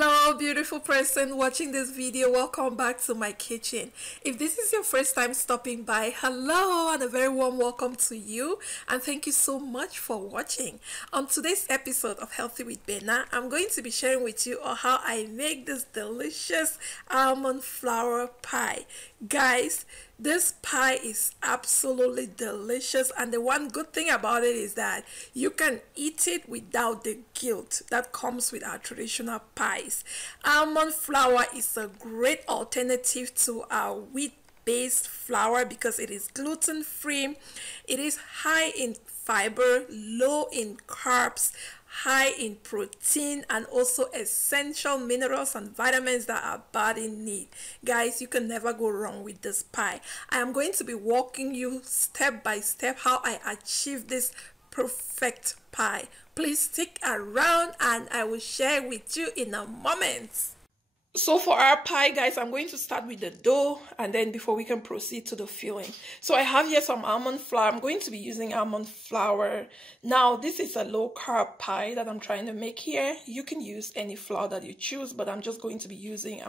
Hello beautiful person watching this video, welcome back to my kitchen. If this is your first time stopping by, hello and a very warm welcome to you, and thank you so much for watching. On today's episode of Healthy with Bena, I'm going to be sharing with you on how I make this delicious almond flour pie. Guys, this pie is absolutely delicious, and the one good thing about it is that you can eat it without the guilt that comes with our traditional pies. Almond flour is a great alternative to our wheat-based flour because it is gluten-free, it is high in fiber, low in carbs, high in protein, and also essential minerals and vitamins that our body need. Guys, you can never go wrong with this pie. I am going to be walking you step by step how I achieve this perfect pie. Please stick around and I will share with you in a moment. So for our pie, guys, I'm going to start with the dough, and then before we can proceed to the filling. So I have here some almond flour. I'm going to be using almond flour. Now this is a low carb pie that I'm trying to make here. You can use any flour that you choose, but I'm just going to be using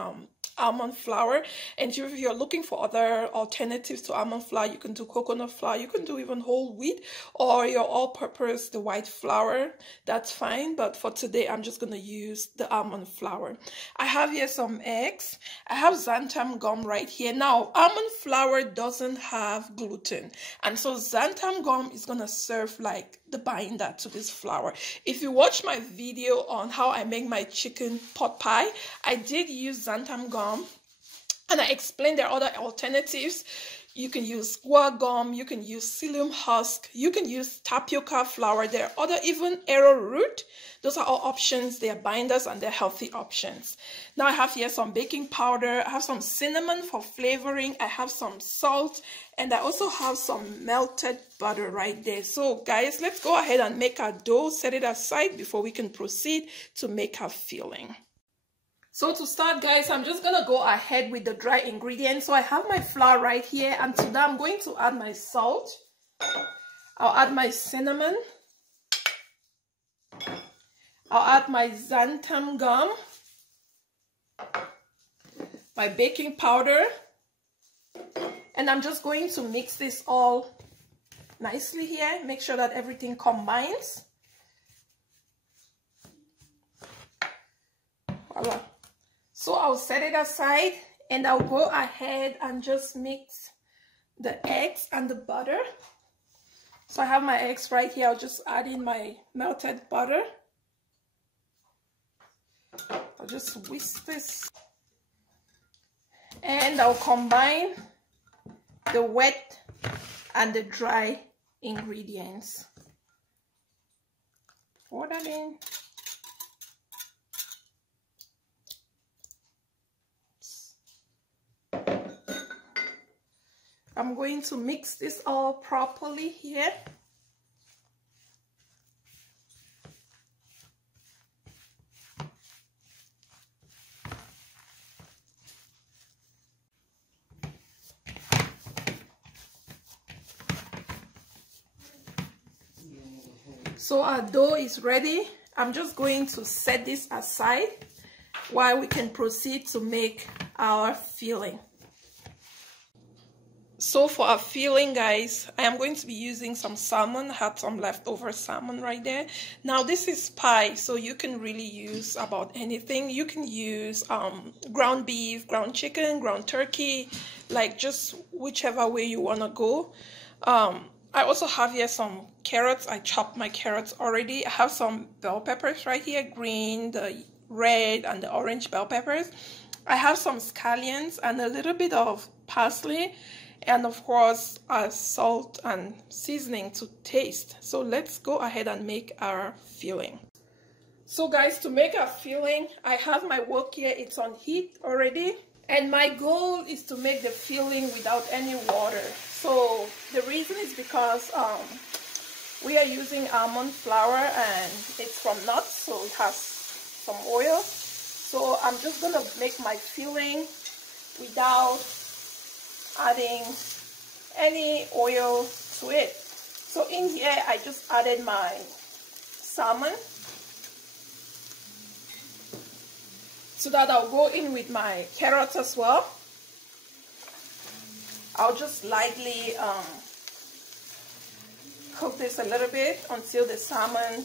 almond flour. And if you're looking for other alternatives to almond flour, you can do coconut flour, you can do even whole wheat, or your all-purpose, the white flour. That's fine, but for today I'm just going to use the almond flour. I have here some eggs. I have xanthan gum right here. Now almond flour doesn't have gluten, and so xanthan gum is going to serve like the binder to this flour. If you watch my video on how I make my chicken pot pie, I did use xanthan gum, and I explained there are other alternatives. You can use guar gum, you can use psyllium husk, you can use tapioca flour. There are other, even arrowroot. Those are all options. They are binders and they're healthy options. Now I have here some baking powder. I have some cinnamon for flavoring. I have some salt, and I also have some melted butter right there. So guys, let's go ahead and make our dough, set it aside before we can proceed to make our filling. So to start, guys, I'm just going to go ahead with the dry ingredients. So I have my flour right here, and to that I'm going to add my salt. I'll add my cinnamon. I'll add my xanthan gum, my baking powder, and I'm just going to mix this all nicely here. Make sure that everything combines. Voila. So I'll set it aside, and I'll go ahead and just mix the eggs and the butter. So I have my eggs right here. I'll just add in my melted butter. I'll just whisk this, and I'll combine the wet and the dry ingredients. Pour that in. I'm going to mix this all properly here. So our dough is ready. I'm just going to set this aside while we can proceed to make our filling. So for our filling, guys, I am going to be using some salmon. I had some leftover salmon right there. Now this is pie, so you can really use about anything. You can use ground beef, ground chicken, ground turkey, like just whichever way you want to go. I also have here some carrots. I chopped my carrots already. I have some bell peppers right here, green, the red, and the orange bell peppers. I have some scallions and a little bit of parsley, and of course salt and seasoning to taste. So let's go ahead and make our filling. So guys, to make our filling, I have my wok here. It's on heat already, and my goal is to make the filling without any water. So the reason is because we are using almond flour, and it's from nuts, so it has some oil. So I'm just gonna make my filling without adding any oil to it. So in here I just added my salmon. so that I'll go in with my carrots as well. I'll just lightly cook this a little bit until the salmon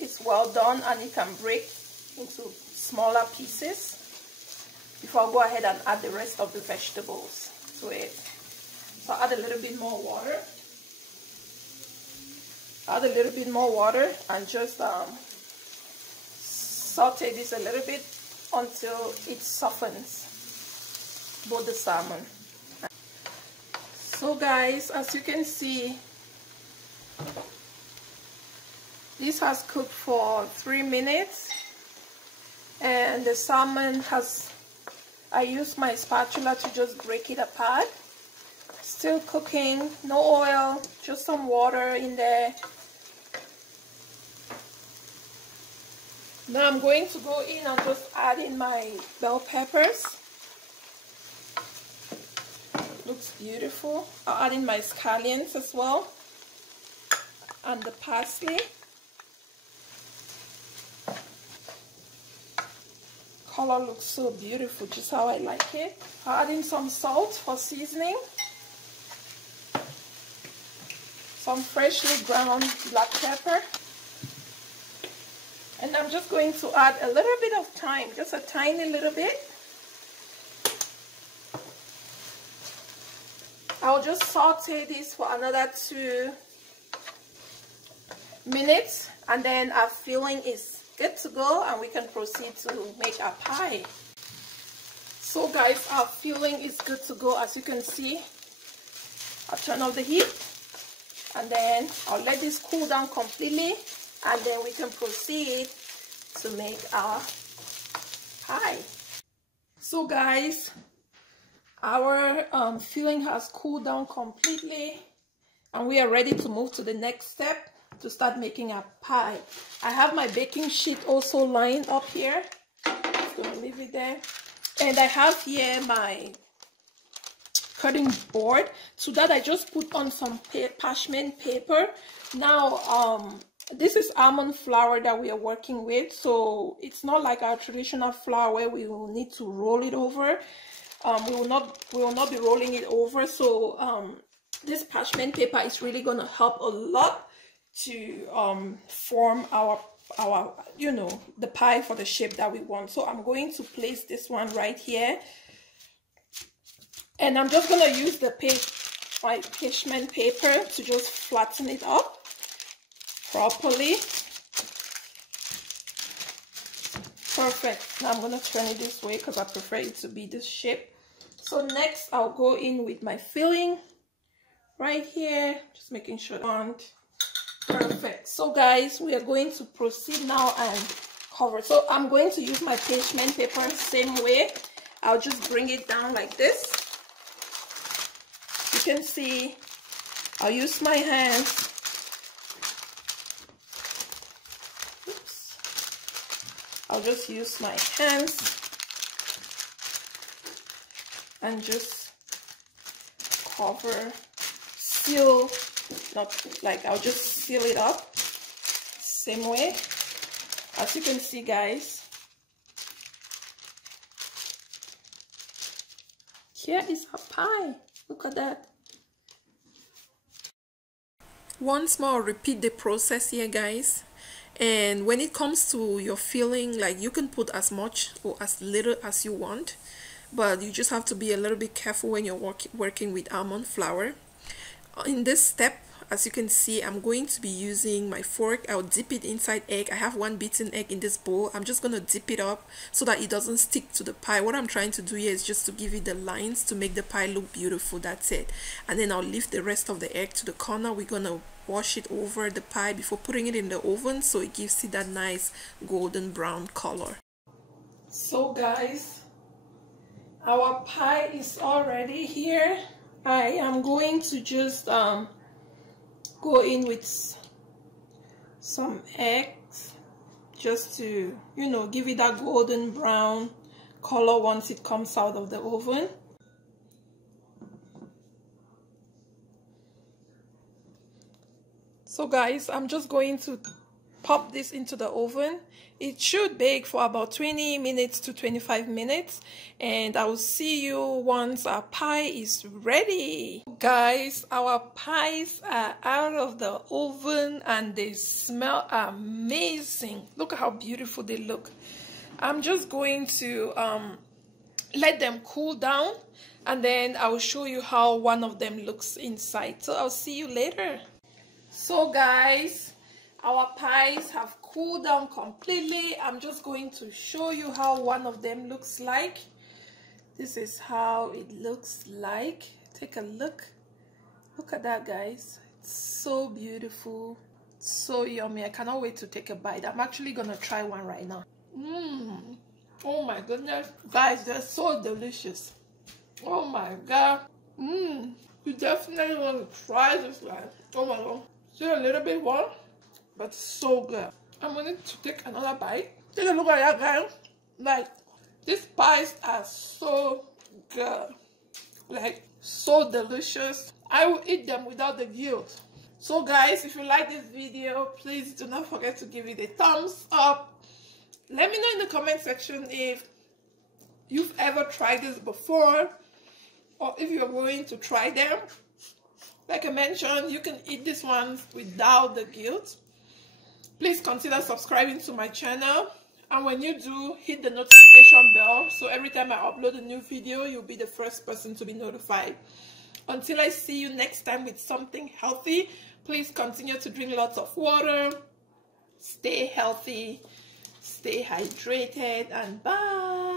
is well done and it can break into smaller pieces before I go ahead and add the rest of the vegetables to it. So I'll add a little bit more water. Add a little bit more water and just saute this a little bit until it softens both the salmon. So guys, as you can see, this has cooked for 3 minutes and the salmon has, I used my spatula to just break it apart. Still cooking, no oil, just some water in there. Now I'm going to go in and just add in my bell peppers. Looks beautiful. I'll add in my scallions as well and the parsley. Color looks so beautiful, just how I like it. I'll add in some salt for seasoning. Some freshly ground black pepper. And I'm just going to add a little bit of thyme, just a tiny little bit. I'll just saute this for another 2 minutes and then our filling is good to go and we can proceed to make our pie. So guys, our filling is good to go. As you can see, I'll turn off the heat and then I'll let this cool down completely and then we can proceed to make our pie. So guys, our filling has cooled down completely and we are ready to move to the next step to start making our pie. I have my baking sheet also lined up here. Just gonna leave it there. And I have here my cutting board. So that I just put on some parchment paper. Now this is almond flour that we are working with, so it's not like our traditional flour where we will need to roll it over. We will not be rolling it over. So this parchment paper is really going to help a lot to form our the pie for the shape that we want. So I'm going to place this one right here, and I'm just going to use my parchment paper to just flatten it up properly. Perfect. Now I'm going to turn it this way because I prefer it to be this shape. So next I'll go in with my filling right here, just making sure on. Perfect. So guys, we are going to proceed now and cover. So I'm going to use my parchment paper same way. I'll just bring it down like this. You can see I'll use my hands. I'll just use my hands and just cover, seal, not like I'll just seal it up same way. As you can see guys, here is our pie. Look at that. Once more, repeat the process here guys. And when it comes to your filling, like you can put as much or as little as you want, but you just have to be a little bit careful when you're working with almond flour. In this step, as you can see, I'm going to be using my fork. I'll dip it inside egg. I have 1 beaten egg in this bowl. I'm just going to dip it up so that it doesn't stick to the pie. What I'm trying to do here is just to give it the lines to make the pie look beautiful. That's it. And then I'll leave the rest of the egg to the corner. We're going to wash it over the pie before putting it in the oven so it gives it that nice golden brown color. So guys, our pie is already here. I am going to just go in with some eggs just to, you know, give it that golden brown color once it comes out of the oven. So guys, I'm just going to pop this into the oven. It should bake for about 20 minutes to 25 minutes, and I will see you once our pie is ready. Guys, our pies are out of the oven and they smell amazing. Look at how beautiful they look. I'm just going to let them cool down, and then I will show you how one of them looks inside. So I'll see you later. So guys, our pies have cooled down completely. I'm just going to show you how one of them looks like. This is how it looks like. Take a look. Look at that, guys. It's so beautiful. So yummy. I cannot wait to take a bite. I'm actually gonna try one right now. Oh my goodness. Guys, they're so delicious. Oh my god. You definitely want to try this, guys. Oh my god. Still a little bit warm, but so good. I'm going to take another bite. Take a look at that, guys. Like, these pies are so good. Like, so delicious. I will eat them without the guilt. So guys, if you like this video, please do not forget to give it a thumbs up. Let me know in the comment section if you've ever tried this before, or if you're going to try them. Like I mentioned, you can eat these ones without the guilt. Please consider subscribing to my channel, and when you do, hit the notification bell so every time I upload a new video, you'll be the first person to be notified. Until I see you next time with something healthy, please continue to drink lots of water, stay healthy, stay hydrated, and bye.